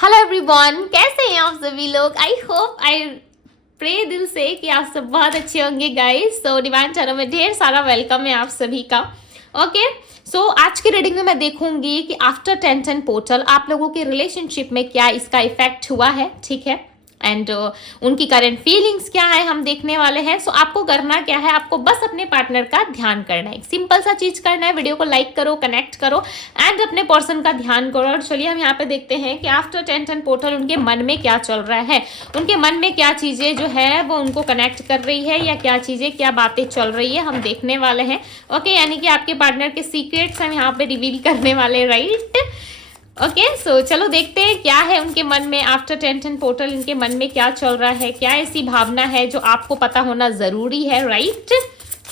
Hello everyone, कैसे हैं आप सभी लोग। आई प्रे दिल से कि आप सब बहुत अच्छे होंगे गाइस। सो डिवाइन चैनल में ढेर सारा वेलकम है आप सभी का। ओके सो आज की रीडिंग में मैं देखूंगी कि आफ्टर 10-10 पोर्टल आप लोगों के रिलेशनशिप में क्या इसका इफेक्ट हुआ है, ठीक है, एंड उनकी करंट फीलिंग्स क्या है हम देखने वाले हैं। सो आपको करना क्या है, आपको बस अपने पार्टनर का ध्यान करना है, सिंपल सा चीज करना है। वीडियो को लाइक करो, कनेक्ट करो एंड अपने पर्सन का ध्यान करो। और चलिए हम यहाँ पे देखते हैं कि आफ्टर 10-10 पोर्टल उनके मन में क्या चल रहा है, उनके मन में क्या चीजें जो है वो उनको कनेक्ट कर रही है, या क्या चीजें क्या बातें चल रही है हम देखने वाले हैं। ओके यानी कि आपके पार्टनर के सीक्रेट्स हम यहाँ पे रिवील करने वाले, राइट। ओके सो चलो देखते हैं क्या है उनके मन में आफ्टर 10-10 पोर्टल, इनके मन में क्या चल रहा है, क्या ऐसी भावना है जो आपको पता होना जरूरी है, राइट।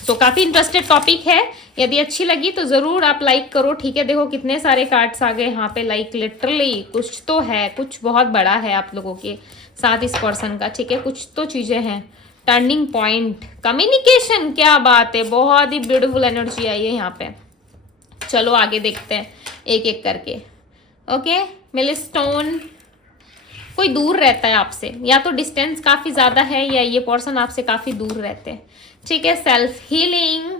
सो काफी इंटरेस्टेड टॉपिक है। यदि अच्छी लगी तो जरूर आप लाइक करो, ठीक है। देखो कितने सारे कार्ड्स आ गए यहाँ पे, लाइक लिटरली कुछ तो है, कुछ बहुत बड़ा है आप लोगों के साथ इस पर्सन का, ठीक है। कुछ तो चीजें हैं, टर्निंग पॉइंट, कम्युनिकेशन, क्या बात है, बहुत ही ब्यूटीफुल एनर्जी आई है यहाँ पे। चलो आगे देखते हैं एक एक करके। ओके मिलस्टोन, कोई दूर रहता है आपसे, या तो डिस्टेंस काफी ज्यादा है या ये पर्सन आपसे काफी दूर रहते हैं, ठीक है। Self healing,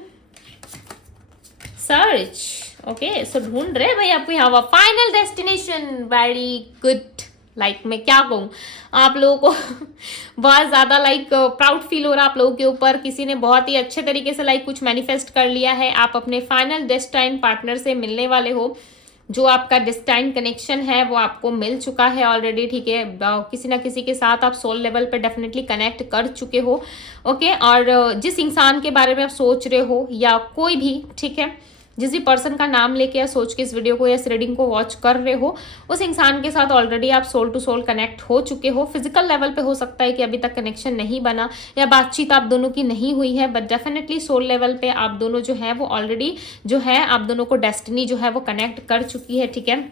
search, okay so ढूंढ रहे भाई आपको यहाँ final destination, very good. Like मैं क्या कहूँ आप लोगों को बहुत ज्यादा लाइक प्राउड फील हो रहा है आप लोगों के ऊपर। किसी ने बहुत ही अच्छे तरीके से लाइक कुछ मैनिफेस्ट कर लिया है। आप अपने फाइनल डेस्टाइन पार्टनर से मिलने वाले हो, जो आपका डेस्टाइन कनेक्शन है वो आपको मिल चुका है ऑलरेडी, ठीक है। किसी ना किसी के साथ आप सोल लेवल पे डेफिनेटली कनेक्ट कर चुके हो, ओके। और जिस इंसान के बारे में आप सोच रहे हो या कोई भी, ठीक है, जिस भी पर्सन का नाम लेके या सोच के इस वीडियो को या इस रीडिंग को वॉच कर रहे हो, उस इंसान के साथ ऑलरेडी आप सोल टू सोल कनेक्ट हो चुके हो। फिजिकल लेवल पे हो सकता है कि अभी तक कनेक्शन नहीं बना या बातचीत आप दोनों की नहीं हुई है, बट डेफिनेटली सोल लेवल पे आप दोनों जो है वो ऑलरेडी जो है आप दोनों को डेस्टिनी जो है वो कनेक्ट कर चुकी है, ठीक है।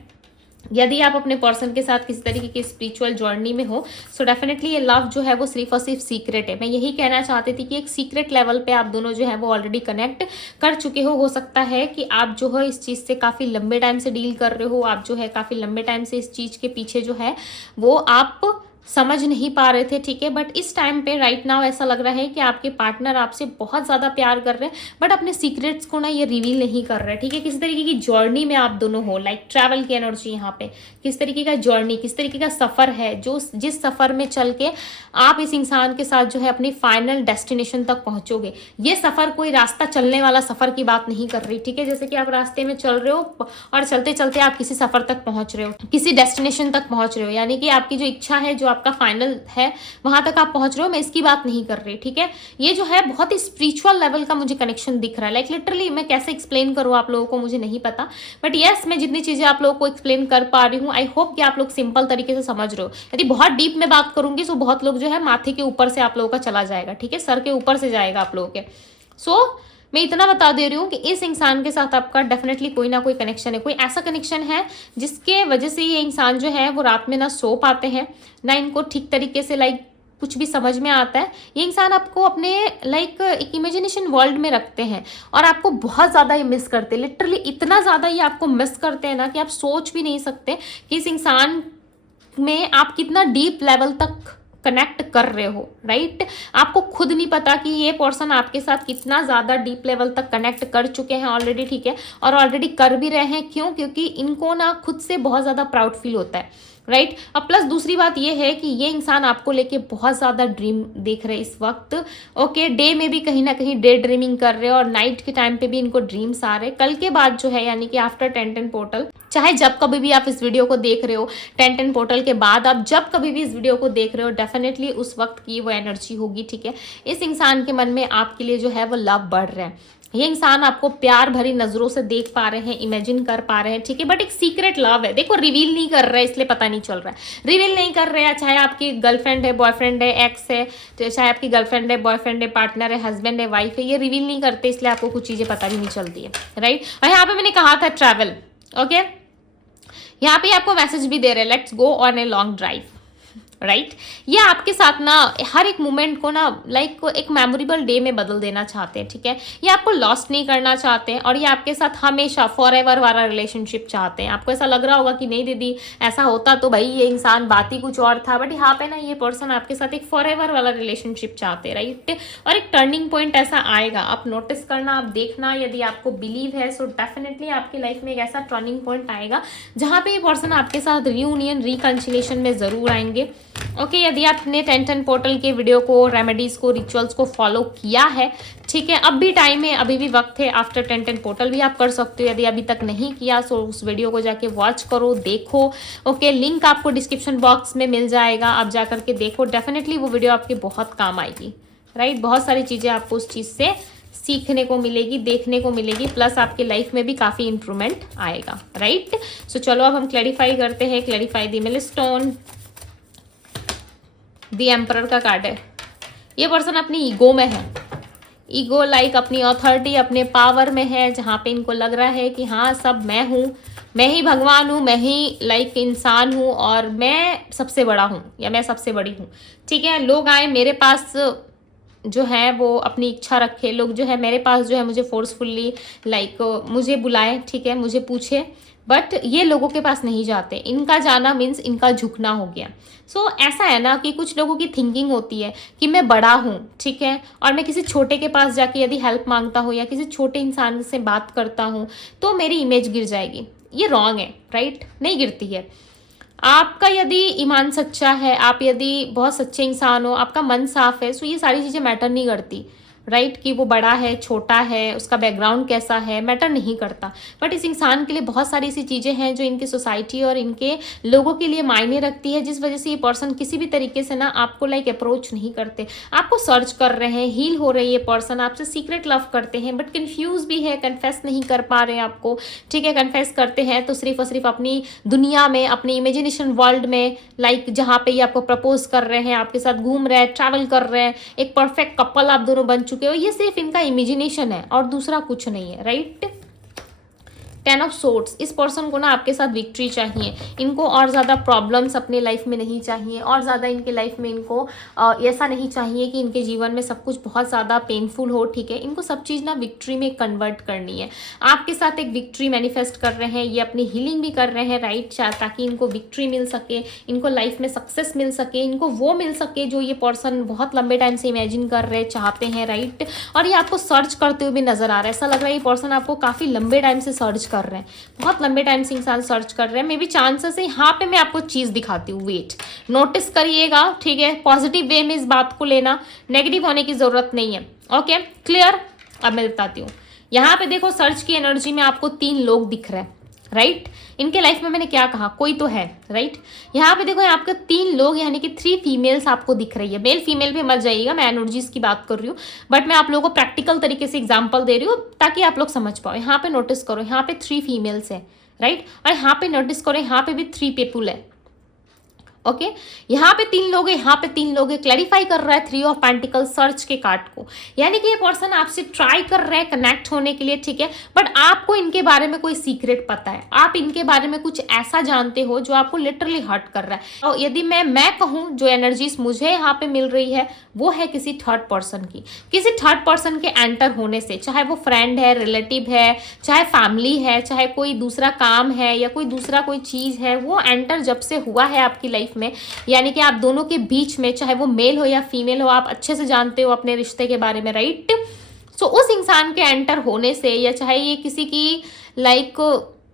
यदि आप अपने पर्सन के साथ किसी तरीके की स्पिरिचुअल जर्नी में हो, सो डेफिनेटली ये लव जो है वो सिर्फ और सिर्फ सीक्रेट है। मैं यही कहना चाहती थी कि एक सीक्रेट लेवल पे आप दोनों जो है वो ऑलरेडी कनेक्ट कर चुके हो सकता है कि आप जो है इस चीज़ से काफ़ी लंबे टाइम से डील कर रहे हो, आप जो है काफ़ी लंबे टाइम से इस चीज़ के पीछे जो है वो आप समझ नहीं पा रहे थे, ठीक है। बट इस टाइम पे राइट नाउ ऐसा लग रहा है कि आपके पार्टनर आपसे बहुत ज़्यादा प्यार कर रहे हैं, बट अपने सीक्रेट्स को ना ये रिवील नहीं कर रहे, ठीक है। किस तरीके की जर्नी में आप दोनों हो, लाइक ट्रैवल की एनर्जी यहाँ पे, किस तरीके का जर्नी, किस तरीके का सफ़र है, जो जिस सफ़र में चल के आप इस इंसान के साथ जो है अपनी फाइनल डेस्टिनेशन तक पहुँचोगे। ये सफ़र कोई रास्ता चलने वाला सफ़र की बात नहीं कर रही, ठीक है। जैसे कि आप रास्ते में चल रहे हो और चलते चलते आप किसी सफ़र तक पहुँच रहे हो, किसी डेस्टिनेशन तक पहुँच रहे हो, यानी कि आपकी जो इच्छा है, जो आपका फाइनल है, वहां तक आप पहुंच रहे हो। मैं इसकी बात नहीं कर रही, ठीक है। ये जो है बहुत ही स्पिरिचुअल लेवल का मुझे कनेक्शन दिख रहा है। लाइक लिटरली मैं कैसे एक्सप्लेन करूं आप लोगों को मुझे नहीं पता, बट यस मैं जितनी चीजें आप लोगों को एक्सप्लेन कर पा रही हूँ, आई होप कि आप लोग सिंपल तरीके से समझ रहे हो। यदि बहुत डीप में बात करूंगी तो बहुत लोग जो है माथे के ऊपर से आप लोगों का चला जाएगा, ठीक है, सर के ऊपर से जाएगा आप लोगों के। सो मैं इतना बता दे रही हूँ कि इस इंसान के साथ आपका डेफिनेटली कोई ना कोई कनेक्शन है, कोई ऐसा कनेक्शन है जिसके वजह से ये इंसान जो है वो रात में ना सो पाते हैं, ना इनको ठीक तरीके से लाइक कुछ भी समझ में आता है। ये इंसान आपको अपने लाइक एक इमेजिनेशन वर्ल्ड में रखते हैं और आपको बहुत ज़्यादा ये मिस करते हैं। लिटरली इतना ज़्यादा ये आपको मिस करते हैं ना कि आप सोच भी नहीं सकते कि इस इंसान में आप कितना डीप लेवल तक कनेक्ट कर रहे हो, राइट। आपको खुद नहीं पता कि ये पर्सन आपके साथ कितना ज़्यादा डीप लेवल तक कनेक्ट कर चुके हैं ऑलरेडी, ठीक है, और ऑलरेडी कर भी रहे हैं। क्यों? क्योंकि इनको ना खुद से बहुत ज़्यादा प्राउड फील होता है, राइट। अब प्लस दूसरी बात ये है कि ये इंसान आपको लेके बहुत ज़्यादा ड्रीम देख रहे हैं इस वक्त, ओके। डे में भी कहीं ना कहीं डे ड्रीमिंग कर रहे हैं और नाइट के टाइम पे भी इनको ड्रीम्स आ रहे हैं। कल के बाद जो है यानी कि आफ्टर 10-10 पोर्टल, चाहे जब कभी भी आप इस वीडियो को देख रहे हो, 10-10 पोर्टल के बाद आप जब कभी भी इस वीडियो को देख रहे हो, डेफिनेटली उस वक्त की वो एनर्जी होगी, ठीक है। इस इंसान के मन में आपके लिए जो है वो लव बढ़ रहा है। ये इंसान आपको प्यार भरी नजरों से देख पा रहे हैं, इमेजिन कर पा रहे हैं, ठीक है। बट एक सीक्रेट लव है, देखो रिवील नहीं कर रहा है इसलिए पता नहीं चल रहा है। रिवील नहीं कर रहे हैं, चाहे आपकी गर्लफ्रेंड है, बॉयफ्रेंड है, एक्स है, चाहे आपकी गर्लफ्रेंड है, बॉयफ्रेंड है, पार्टनर है, हस्बैंड है, वाइफ है, ये रिवील नहीं करते इसलिए आपको कुछ चीजें पता भी नहीं चलती है, राइट। और यहाँ पे मैंने कहा था ट्रैवल, ओके। यहाँ पे आपको मैसेज भी दे रहे हैं, let's go on a long drive. Right ये आपके साथ ना हर एक मोमेंट को ना लाइक एक मेमोरेबल डे में बदल देना चाहते हैं, ठीक है। ये आपको लॉस्ट नहीं करना चाहते हैं और ये आपके साथ हमेशा फॉर एवर वाला रिलेशनशिप चाहते हैं। आपको ऐसा लग रहा होगा कि नहीं दीदी ऐसा होता तो भाई ये इंसान बात ही कुछ और था, बट यहाँ पे ना ये पर्सन आपके साथ एक फॉर एवर वाला रिलेशनशिप चाहते हैं, राइट। और एक टर्निंग पॉइंट ऐसा आएगा, आप नोटिस करना, आप देखना, यदि आपको बिलीव है सो डेफिनेटली आपकी लाइफ में एक ऐसा टर्निंग पॉइंट आएगा जहाँ पे ये पर्सन आपके साथ रियूनियन रिकंसिलिएशन में जरूर आएंगे। ओके यदि आपने 10-10 पोर्टल के वीडियो को, रेमेडीज को, रिचुअल्स को फॉलो किया है, ठीक है, अब भी टाइम है, अभी भी वक्त है। आफ्टर 10-10 पोर्टल भी आप कर सकते हो। यदि अभी तक नहीं किया सो उस वीडियो को जाके वॉच करो, देखो। ओके लिंक आपको डिस्क्रिप्शन बॉक्स में मिल जाएगा, आप जा करके देखो। डेफिनेटली वो वीडियो आपके बहुत काम आएगी, राइट। बहुत सारी चीज़ें आपको उस चीज़ से सीखने को मिलेगी, देखने को मिलेगी, प्लस आपकी लाइफ में भी काफ़ी इंप्रूवमेंट आएगा, राइट। सो चलो अब हम क्लैरिफाई करते हैं। Clarify the milestone, the emperor का कार्ड है। ये पर्सन अपनी ईगो में है, ईगो लाइक अपनी अथॉरिटी, अपने पावर में है, जहाँ पे इनको लग रहा है कि हाँ सब मैं हूँ, मैं ही भगवान हूँ, मैं ही लाइक इंसान हूँ और मैं सबसे बड़ा हूँ या मैं सबसे बड़ी हूँ, ठीक है। लोग आए मेरे पास जो है वो अपनी इच्छा रखे, लोग जो है मेरे पास जो है मुझे फोर्सफुल्ली लाइक मुझे बुलाए, ठीक है, मुझे पूछे, बट ये लोगों के पास नहीं जाते। इनका जाना मीन्स इनका झुकना हो गया। सो ऐसा है ना कि कुछ लोगों की थिंकिंग होती है कि मैं बड़ा हूँ, ठीक है, और मैं किसी छोटे के पास जाके यदि हेल्प मांगता हूँ या किसी छोटे इंसान से बात करता हूँ तो मेरी इमेज गिर जाएगी। ये रॉन्ग है, राइट, नहीं गिरती है। आपका यदि ईमान सच्चा है, आप यदि बहुत सच्चे इंसान हो, आपका मन साफ है, सो ये सारी चीज़ें मैटर नहीं करती, राइट। कि वो बड़ा है, छोटा है, उसका बैकग्राउंड कैसा है, मैटर नहीं करता। बट इस इंसान के लिए बहुत सारी ऐसी चीज़ें हैं जो इनकी सोसाइटी और इनके लोगों के लिए मायने रखती है, जिस वजह से ये पर्सन किसी भी तरीके से ना आपको लाइक अप्रोच नहीं करते, आपको सर्च कर रहे हैं, हील हो रही है पर्सन, आपसे सीक्रेट लव करते हैं, बट कन्फ्यूज भी है, कन्फेस नहीं कर पा रहे हैं आपको, ठीक है। कन्फेस करते हैं तो सिर्फ और सिर्फ अपनी दुनिया में, अपनी इमेजिनेशन वर्ल्ड में, लाइक जहाँ पे ये आपको प्रपोज कर रहे हैं, आपके साथ घूम रहे हैं, ट्रैवल कर रहे हैं, एक परफेक्ट कपल आप दोनों बन चुके हो। ये सिर्फ इनका इमेजिनेशन है और दूसरा कुछ नहीं है, राइट। 10 ऑफ सोर्ड्स, इस पर्सन को ना आपके साथ विक्ट्री चाहिए, इनको और ज़्यादा प्रॉब्लम्स अपने लाइफ में नहीं चाहिए, और ज़्यादा इनके लाइफ में इनको ऐसा नहीं चाहिए कि इनके जीवन में सब कुछ बहुत ज़्यादा पेनफुल हो, ठीक है। इनको सब चीज़ ना विक्ट्री में कन्वर्ट करनी है। आपके साथ एक विक्ट्री मैनिफेस्ट कर रहे हैं, ये अपनी हीलिंग भी कर रहे हैं, राइट, ताकि इनको विक्ट्री मिल सके, इनको लाइफ में सक्सेस मिल सके, इनको वो मिल सके जो ये पर्सन बहुत लंबे टाइम से इमेजिन कर रहे, चाहते हैं, राइट। और ये आपको सर्च करते हुए भी नजर आ रहा है, ऐसा लग रहा है ये पर्सन आपको काफ़ी लंबे टाइम से सर्च कर रहे हैं, बहुत लंबे टाइम से इंसान सर्च कर रहे हैं। मे बी चांसेस है, यहाँ पे मैं आपको चीज दिखाती हूँ, वेट, नोटिस करिएगा, ठीक है। पॉजिटिव वे में इस बात को लेना, नेगेटिव होने की जरूरत नहीं है, ओके, क्लियर। अब मैं बताती हूँ, यहाँ पे देखो सर्च की एनर्जी में आपको 3 लोग दिख रहे हैं, राइट। इनके लाइफ में मैंने क्या कहा, कोई तो है, राइट। यहाँ पे देखो आपके 3 लोग यानी कि 3 फीमेल्स आपको दिख रही है। मेल फीमेल भी मत जाइएगा, मैं एनर्जीज की बात कर रही हूँ, बट मैं आप लोगों को प्रैक्टिकल तरीके से एग्जांपल दे रही हूँ ताकि आप लोग समझ पाओ। यहाँ पे नोटिस करो, यहाँ पे 3 फीमेल्स है, राइट। और यहाँ पे नोटिस करो, यहाँ पे भी 3 पीपुल है, ओके। यहाँ पे 3 लोग है, यहाँ पे 3 लोग है। क्लैरिफाई कर रहा है 3 ऑफ पेंटिकल सर्च के कार्ड को, यानी कि ये पर्सन आपसे ट्राई कर रहे हैं कनेक्ट होने के लिए, ठीक है। बट आपको इनके बारे में कोई सीक्रेट पता है, आप इनके बारे में कुछ ऐसा जानते हो जो आपको लिटरली हर्ट कर रहा है। और यदि मैं कहूँ जो एनर्जीज मुझे यहाँ पे मिल रही है वो है किसी थर्ड पर्सन की, किसी थर्ड पर्सन के एंटर होने से, चाहे वो फ्रेंड है, रिलेटिव है, चाहे फैमिली है, चाहे कोई दूसरा काम है या कोई दूसरा कोई चीज़ है, वो एंटर जब से हुआ है आपकी लाइफ में, यानी कि आप दोनों के बीच में, चाहे वो मेल हो या फीमेल हो, आप अच्छे से जानते हो अपने रिश्ते के बारे में, राइट। सो उस इंसान के एंटर होने से, या चाहे ये किसी की लाइक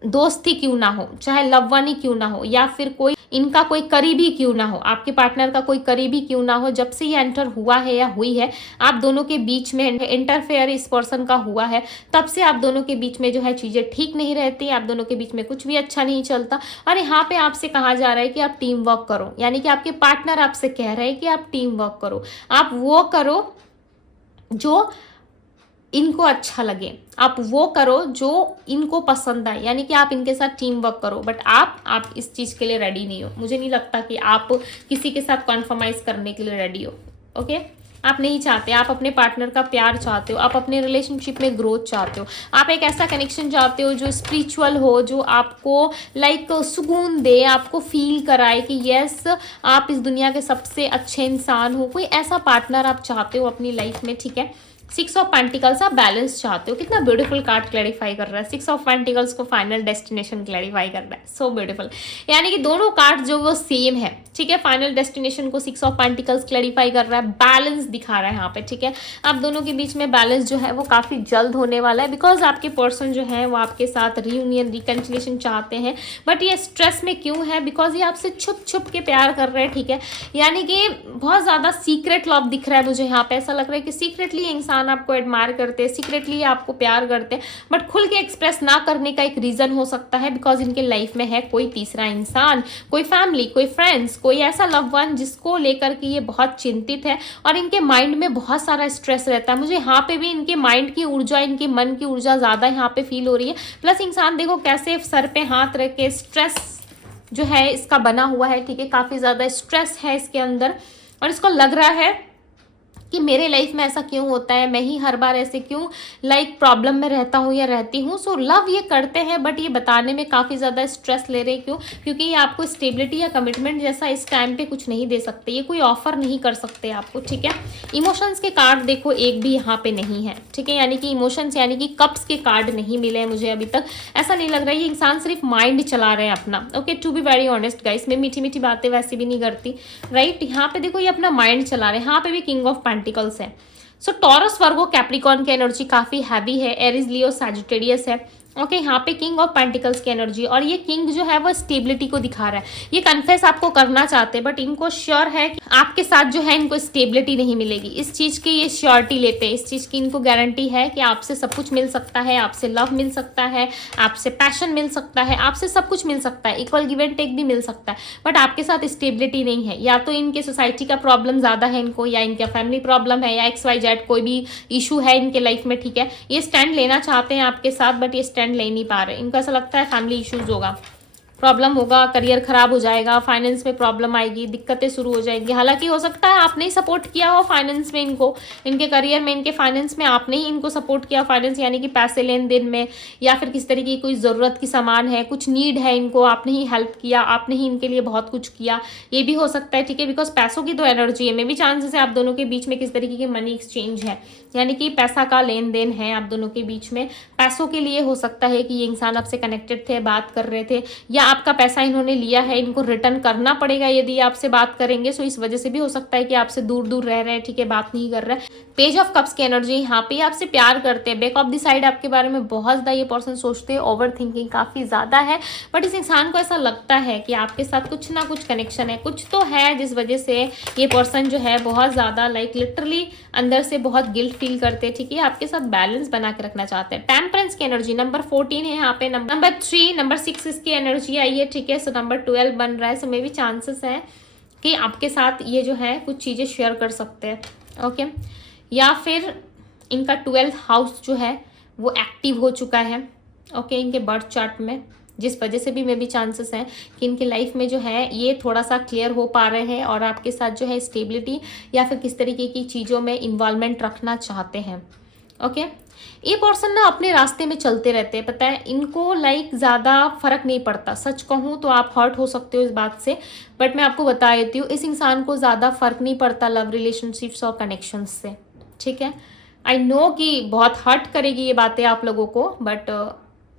दोस्ती क्यों ना हो, चाहे लव वन ही क्यों ना हो, या फिर कोई इनका कोई करीबी क्यों ना हो, आपके पार्टनर का कोई करीबी क्यों ना हो, जब से ये एंटर हुआ है या हुई है, आप दोनों के बीच में इंटरफेयर इस पर्सन का हुआ है, तब से आप दोनों के बीच में जो है चीज़ें ठीक नहीं रहती, आप दोनों के बीच में कुछ भी अच्छा नहीं चलता। और यहाँ पे आपसे कहा जा रहा है कि आप टीम वर्क करो, यानी कि आपके पार्टनर आपसे कह रहे हैं कि आप टीम वर्क करो, आप वो करो जो इनको अच्छा लगे, आप वो करो जो इनको पसंद आए, यानी कि आप इनके साथ टीम वर्क करो। बट आप इस चीज़ के लिए रेडी नहीं हो, मुझे नहीं लगता कि आप किसी के साथ कॉन्फर्माइज करने के लिए रेडी हो, ओके। आप नहीं चाहते, आप अपने पार्टनर का प्यार चाहते हो, आप अपने रिलेशनशिप में ग्रोथ चाहते हो, आप एक ऐसा कनेक्शन चाहते हो जो स्पिरिचुअल हो, जो आपको लाइक सुकून दे, आपको फील कराए कि यस आप इस दुनिया के सबसे अच्छे इंसान हो। कोई ऐसा पार्टनर आप चाहते हो अपनी लाइफ में, ठीक है। 6 ऑफ पेंटिकल्स आप बैलेंस चाहते हो। कितना ब्यूटीफुल कार्ड क्लैरिफाई कर रहा है, 6 ऑफ पेंटिकल्स को फाइनल डेस्टिनेशन क्लैरिफाई कर रहा है, सो ब्यूटीफुल। यानी कि दोनों कार्ड जो वो सेम है, ठीक है। फाइनल डेस्टिनेशन को 6 ऑफ पेंटिकल्स क्लैरिफाई कर रहा है, बैलेंस दिखा रहा है यहाँ पे, ठीक है। आप दोनों के बीच में बैलेंस जो है वो काफी जल्द होने वाला है, बिकॉज आपके पर्सन जो है वो आपके साथ रीयूनियन रिकंसिलिएशन चाहते हैं, बट ये स्ट्रेस में क्यों है, बिकॉज ये आपसे छुप छुप के प्यार कर रहे हैं, ठीक है। यानी कि बहुत ज्यादा सीक्रेट लव दिख रहा है मुझे यहाँ पे। ऐसा लग रहा है कि सीक्रेटली इंसान आपको एडमायर करते हैं, सीक्रेटली आपको प्यार करते हैं, बट खुल के एक्सप्रेस ना करने का एक रीजन हो सकता है बिकॉज इनके लाइफ में है कोई तीसरा इंसान, कोई फैमिली, कोई फ्रेंड्स, कोई ऐसा लव वन जिसको लेकर के ये बहुत चिंतित है और इनके माइंड में बहुत सारा स्ट्रेस रहता है। मुझे यहाँ पे भी इनके माइंड की ऊर्जा, इनके मन की ऊर्जा ज्यादा यहाँ पे फील हो रही है। प्लस इंसान देखो कैसे सर पे हाथ रख के स्ट्रेस जो है इसका बना हुआ है, ठीक है। काफी ज्यादा स्ट्रेस है इसके अंदर और इसको लग रहा है कि मेरे लाइफ में ऐसा क्यों होता है, मैं ही हर बार ऐसे क्यों लाइक प्रॉब्लम में रहता हूँ या रहती हूँ। सो लव ये करते हैं बट ये बताने में काफ़ी ज़्यादा स्ट्रेस ले रहे, क्यों? क्योंकि ये आपको स्टेबिलिटी या कमिटमेंट जैसा इस टाइम पे कुछ नहीं दे सकते, ये कोई ऑफर नहीं कर सकते आपको, ठीक है। इमोशंस के कार्ड देखो एक भी यहाँ पे नहीं है, ठीक है। यानी कि इमोशंस यानी कि कप्स के कार्ड नहीं मिले हैं मुझे अभी तक। ऐसा नहीं लग रहा है ये इंसान सिर्फ माइंड चला रहे हैं अपना। Okay, to be very honest guys, मैं मीठी मीठी बातें वैसे भी नहीं करती, राइट। यहाँ पे देखो ये अपना माइंड चला रहे हैं। यहाँ पे भी किंग ऑफ पेंटिकल्स है। सो टॉरस, वर्गो, कैप्रिकॉर्न की एनर्जी काफी हैवी है। एरिस, लियो, सैजिटेरियस है। ओके, यहाँ पे किंग ऑफ पेंटिकल्स की एनर्जी और ये किंग जो है वो स्टेबिलिटी को दिखा रहा है। ये कन्फेस आपको करना चाहते हैं बट इनको श्योर है कि आपके साथ जो है इनको स्टेबिलिटी नहीं मिलेगी। इस चीज की ये श्योरिटी लेते हैं, इस चीज की इनको गारंटी है कि आपसे सब कुछ मिल सकता है, आपसे लव मिल सकता है, आपसे पैशन मिल सकता है, आपसे सब कुछ मिल सकता है, इक्वल गिव एंड टेक भी मिल सकता है, बट आपके साथ स्टेबिलिटी नहीं है। या तो इनके सोसाइटी का प्रॉब्लम ज्यादा है इनको, या इनका फैमिली प्रॉब्लम है, या XYZ कोई भी इशू है इनके लाइफ में, ठीक है। ये स्टैंड लेना चाहते हैं आपके साथ बट ये स्टैंड ले नहीं पा रहे। इनको ऐसा लगता है फैमिली इश्यूज होगा, प्रॉब्लम होगा, करियर खराब हो जाएगा, फाइनेंस में प्रॉब्लम आएगी, दिक्कतें शुरू हो जाएंगी। हालांकि हो सकता है आपने ही सपोर्ट किया हो फाइनेंस में इनको, इनके करियर में, इनके फाइनेंस में आपने ही इनको सपोर्ट किया। फाइनेंस यानी कि पैसे लेन देन में, या फिर किस तरीके की कोई ज़रूरत की सामान है, कुछ नीड है इनको, आपने ही हेल्प किया, आपने ही इनके लिए बहुत कुछ किया, ये भी हो सकता है, ठीक है। बिकॉज पैसों की तो एनर्जी है, मे भी चांसेस है आप दोनों के बीच में किस तरीके की मनी एक्सचेंज है, यानी कि पैसा का लेन देन है आप दोनों के बीच में। पैसों के लिए हो सकता है कि ये इंसान आपसे कनेक्टेड थे, बात कर रहे थे, या आपका पैसा इन्होंने लिया है, इनको रिटर्न करना पड़ेगा यदि आपसे बात करेंगे। सो इस वजह से भी हो सकता है कि आपसे दूर दूर रह रहे हैं, ठीक है, बात नहीं कर रहे हैं। पेज ऑफ कप्स की एनर्जी, यहाँ पे आपसे प्यार करते हैं। बैक ऑफ द साइड आपके बारे में बहुत ज्यादा ये पर्सन सोचते हैं, ओवर थिंकिंग काफी ज्यादा है, बट इस इंसान को ऐसा लगता है कि आपके साथ कुछ ना कुछ कनेक्शन है, कुछ तो है जिस वजह से ये पर्सन जो है बहुत ज्यादा लाइक लिटरली अंदर से बहुत गिल्ट फील करते हैं, ठीक है। आपके साथ बैलेंस बना के रखना चाहते हैं। टेम्परेंस की एनर्जी नंबर 14 है यहाँ पे, नंबर 3, नंबर 6 इसकी एनर्जी आई है, ठीक है। सो नंबर 12 बन रहा है। सो मे भी चांसेस है कि आपके साथ ये जो है कुछ चीजें शेयर कर सकते हैं, ओके। या फिर इनका 12th हाउस जो है वो एक्टिव हो चुका है, ओके, इनके बर्थ चार्ट में, जिस वजह से भी मे भी चांसेस हैं कि इनके लाइफ में जो है ये थोड़ा सा क्लियर हो पा रहे हैं और आपके साथ जो है स्टेबिलिटी या फिर किस तरीके की चीज़ों में इन्वॉल्वमेंट रखना चाहते हैं, ओके। ये पर्सन ना अपने रास्ते में चलते रहते हैं, पता है इनको लाइक ज़्यादा फर्क नहीं पड़ता। सच कहूँ तो आप हर्ट हो सकते हो इस बात से, बट मैं आपको बता देती हूँ इस इंसान को ज़्यादा फर्क नहीं पड़ता लव रिलेशनशिप्स और कनेक्शंस से, ठीक है। आई नो कि बहुत हर्ट करेगी ये बातें आप लोगों को, बट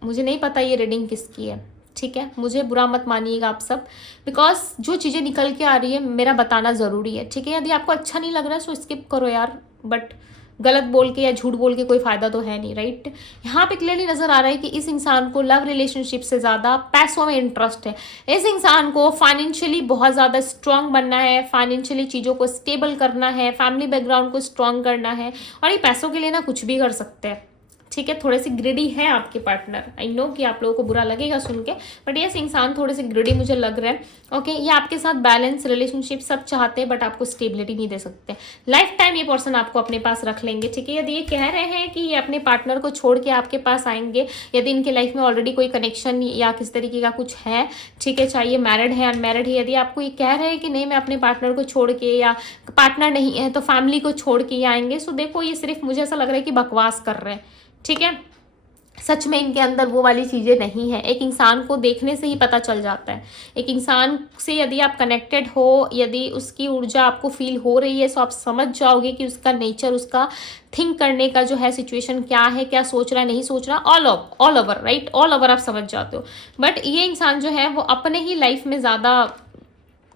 मुझे नहीं पता ये रीडिंग किसकी है, ठीक है। मुझे बुरा मत मानिएगा आप सब, बिकॉज जो चीज़ें निकल के आ रही है मेरा बताना ज़रूरी है, ठीक है। यदि आपको अच्छा नहीं लग रहा है तो स्किप करो यार, बट गलत बोल के या झूठ बोल के कोई फायदा तो है नहीं, राइट। यहाँ पे क्लियरली नजर आ रहा है कि इस इंसान को लव रिलेशनशिप से ज़्यादा पैसों में इंटरेस्ट है। इस इंसान को फाइनेंशियली बहुत ज़्यादा स्ट्रांग बनना है, फाइनेंशियली चीज़ों को स्टेबल करना है, फैमिली बैकग्राउंड को स्ट्रांग करना है, और ये पैसों के लिए ना कुछ भी कर सकते हैं, ठीक है, थोड़े से ग्रिडी है आपके पार्टनर। आई नो कि आप लोगों को बुरा लगेगा सुन के, बट यस इंसान थोड़े से ग्रिडी मुझे लग रहा है। ओके, ये आपके साथ बैलेंस रिलेशनशिप सब चाहते हैं, बट आपको स्टेबिलिटी नहीं दे सकते। लाइफ टाइम ये पर्सन आपको अपने पास रख लेंगे, ठीक है। यदि ये कह रहे हैं कि ये अपने पार्टनर को छोड़ के आपके पास आएंगे, यदि इनके लाइफ में ऑलरेडी कोई कनेक्शन या किस तरीके का कुछ है, ठीक है, चाहे मैरिड है अनमैरिड है, यदि आपको ये कह रहे हैं कि नहीं मैं अपने पार्टनर को छोड़ के, या पार्टनर नहीं है तो फैमिली को छोड़ के ही आएंगे, सो देखो ये सिर्फ मुझे ऐसा लग रहा है कि बकवास कर रहे हैं, ठीक है। सच में इनके अंदर वो वाली चीज़ें नहीं है। एक इंसान को देखने से ही पता चल जाता है। एक इंसान से यदि आप कनेक्टेड हो, यदि उसकी ऊर्जा आपको फील हो रही है, तो आप समझ जाओगे कि उसका नेचर, उसका थिंक करने का जो है सिचुएशन क्या है, क्या सोच रहा है, नहीं सोच रहा, all over right, all over आप समझ जाते हो। बट ये इंसान जो है वो अपने ही लाइफ में ज़्यादा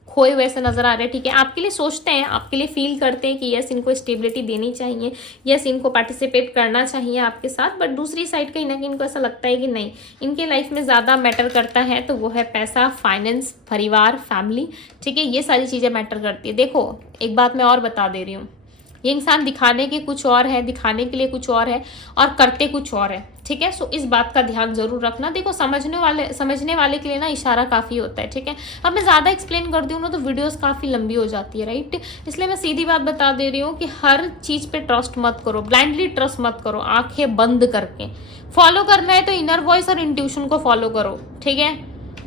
खोए हुए से नजर आ रहे हैं, ठीक है। आपके लिए सोचते हैं, आपके लिए फील करते हैं कि यस इनको स्टेबिलिटी देनी चाहिए, यस इनको पार्टिसिपेट करना चाहिए आपके साथ, बट दूसरी साइड कहीं ना कहीं इनको ऐसा लगता है कि नहीं, इनके लाइफ में ज़्यादा मैटर करता है तो वो है पैसा, फाइनेंस, परिवार, फैमिली, ठीक है। ये सारी चीज़ें मैटर करती है। देखो एक बात मैं और बता दे रही हूँ, ये इंसान दिखाने के कुछ और है, दिखाने के लिए कुछ और है और करते कुछ और है, ठीक है। सो इस बात का ध्यान जरूर रखना। देखो समझने वाले के लिए ना इशारा काफ़ी होता है, ठीक है। अब मैं ज़्यादा एक्सप्लेन कर दूँ ना तो वीडियोस काफ़ी लंबी हो जाती है, राइट। इसलिए मैं सीधी बात बता दे रही हूँ कि हर चीज़ पे ट्रस्ट मत करो, ब्लाइंडली ट्रस्ट मत करो, आंखें बंद करके। फॉलो करना है तो इनर वॉइस और इंट्यूशन को फॉलो करो, ठीक है।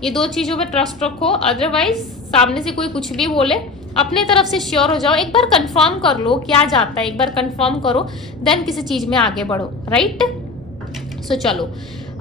ये दो चीज़ों पे ट्रस्ट रखो, अदरवाइज सामने से कोई कुछ भी बोले अपने तरफ से श्योर हो जाओ, एक बार कंफर्म कर लो क्या जाता है, एक बार कंफर्म करो देन किसी चीज में आगे बढ़ो, राइट। सो चलो,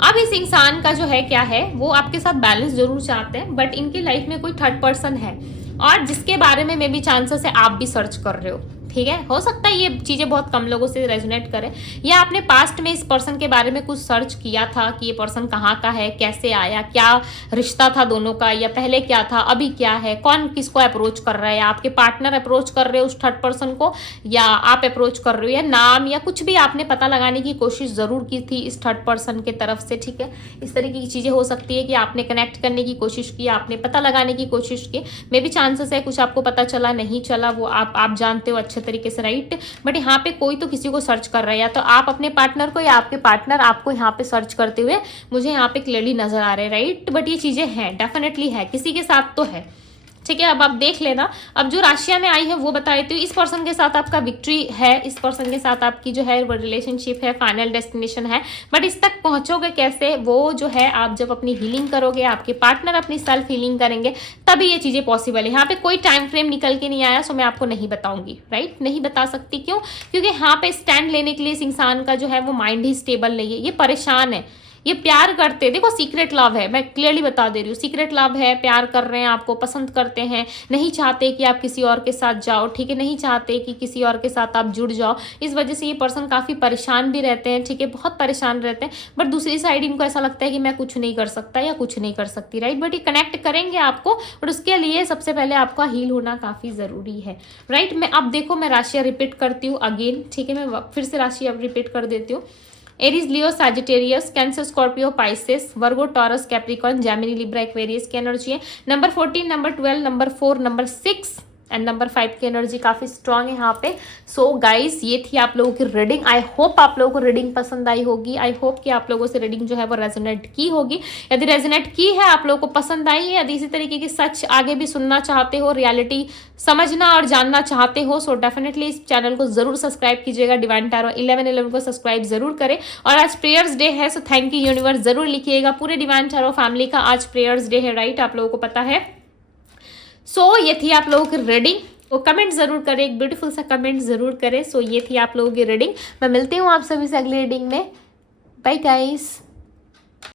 अब इस इंसान का जो है क्या है, वो आपके साथ बैलेंस जरूर चाहते हैं, बट इनके लाइफ में कोई थर्ड पर्सन है और जिसके बारे में मे बी चांसेस है आप भी सर्च कर रहे हो, ठीक है। हो सकता है ये चीज़ें बहुत कम लोगों से रेजोनेट करें, या आपने पास्ट में इस पर्सन के बारे में कुछ सर्च किया था कि ये पर्सन कहाँ का है, कैसे आया, क्या रिश्ता था दोनों का, या पहले क्या था अभी क्या है, कौन किसको अप्रोच कर रहा है, आपके पार्टनर अप्रोच कर रहे हो उस थर्ड पर्सन को या आप अप्रोच कर रहे हो, या नाम या कुछ भी आपने पता लगाने की कोशिश ज़रूर की थी इस थर्ड पर्सन के तरफ से, ठीक है। इस तरीके की चीज़ें हो सकती है कि आपने कनेक्ट करने की कोशिश की, आपने पता लगाने की कोशिश की, मे बी चांसेस है कुछ आपको पता चला, नहीं चला, वो आप जानते हो अच्छे तरीके से, राइट। बट यहाँ पे कोई तो किसी को सर्च कर रहा है, या तो आप अपने पार्टनर को या आपके पार्टनर आपको यहाँ पे सर्च करते हुए मुझे यहाँ पे क्लियरली नजर आ रहे हैं, राइट। बट ये चीजें हैं, डेफिनेटली है, किसी के साथ तो है, ठीक है। अब आप देख लेना, अब जो राशियां में आई है वो बता देती हूँ। इस पर्सन के साथ आपका विक्ट्री है, इस पर्सन के साथ आपकी जो है वो रिलेशनशिप है, फाइनल डेस्टिनेशन है, बट इस तक पहुंचोगे कैसे, वो जो है आप जब अपनी हीलिंग करोगे, आपके पार्टनर अपनी सेल्फ हीलिंग करेंगे, तभी ये चीजें पॉसिबल है। यहाँ पे कोई टाइम फ्रेम निकल के नहीं आया, सो मैं आपको नहीं बताऊंगी, राइट, नहीं बता सकती। क्यों? क्योंकि यहाँ पे स्टैंड लेने के लिए इस इंसान का जो है वो माइंड ही स्टेबल नहीं है, ये परेशान है, ये प्यार करते, देखो सीक्रेट लव है, मैं क्लियरली बता दे रही हूँ, सीक्रेट लव है, प्यार कर रहे हैं, आपको पसंद करते हैं, नहीं चाहते कि आप किसी और के साथ जाओ, ठीक है, नहीं चाहते कि किसी और के साथ आप जुड़ जाओ। इस वजह से ये पर्सन काफ़ी परेशान भी रहते हैं, ठीक है, बहुत परेशान रहते हैं। बट दूसरी साइड इनको ऐसा लगता है कि मैं कुछ नहीं कर सकता या कुछ नहीं कर सकती, राइट। बट ये कनेक्ट करेंगे आपको, बट उसके लिए सबसे पहले आपका हील होना काफ़ी ज़रूरी है, राइट। मैं अब देखो, मैं राशियाँ रिपीट करती हूँ अगेन, ठीक है, मैं फिर से राशि अब रिपीट कर देती हूँ। Aries, Leo, Sagittarius, Cancer, Scorpio, Pisces, Virgo, Taurus, Capricorn, Gemini, Libra, Aquarius की एनर्जी है। Number 14, number 12, number 4, number 6 and number 5 की एनर्जी काफ़ी स्ट्रांग है यहाँ पे। सो गाइस, ये थी आप लोगों की रीडिंग। आई होप आप लोगों को रीडिंग पसंद आई होगी, आई होप कि आप लोगों से रीडिंग जो है वो रेजोनेट की होगी। यदि रेजोनेट की है, आप लोगों को पसंद आई है, यदि इसी तरीके की सच आगे भी सुनना चाहते हो, रियलिटी समझना और जानना चाहते हो, सो डेफिनेटली इस चैनल को जरूर सब्सक्राइब कीजिएगा। डिवाइन टैरो 1111 को सब्सक्राइब जरूर करें। और आज प्रेयर्स डे है, सो थैंक यू यूनिवर्स जरूर लिखिएगा। पूरे डिवाइन टैरो फैमिली का आज प्रेयर्स डे है, राइट, आप लोगों को पता है। सो ये थी आप लोगों की रीडिंग, तो कमेंट जरूर करें, एक ब्यूटीफुल सा कमेंट जरूर करें। सो ये थी आप लोगों की रीडिंग। मैं मिलती हूँ आप सभी से अगली रीडिंग में। Bye guys.